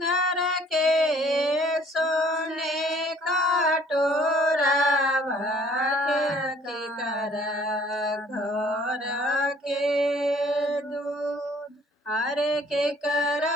घर के सोने का टोरावा के कर घर के दूध अरे के कर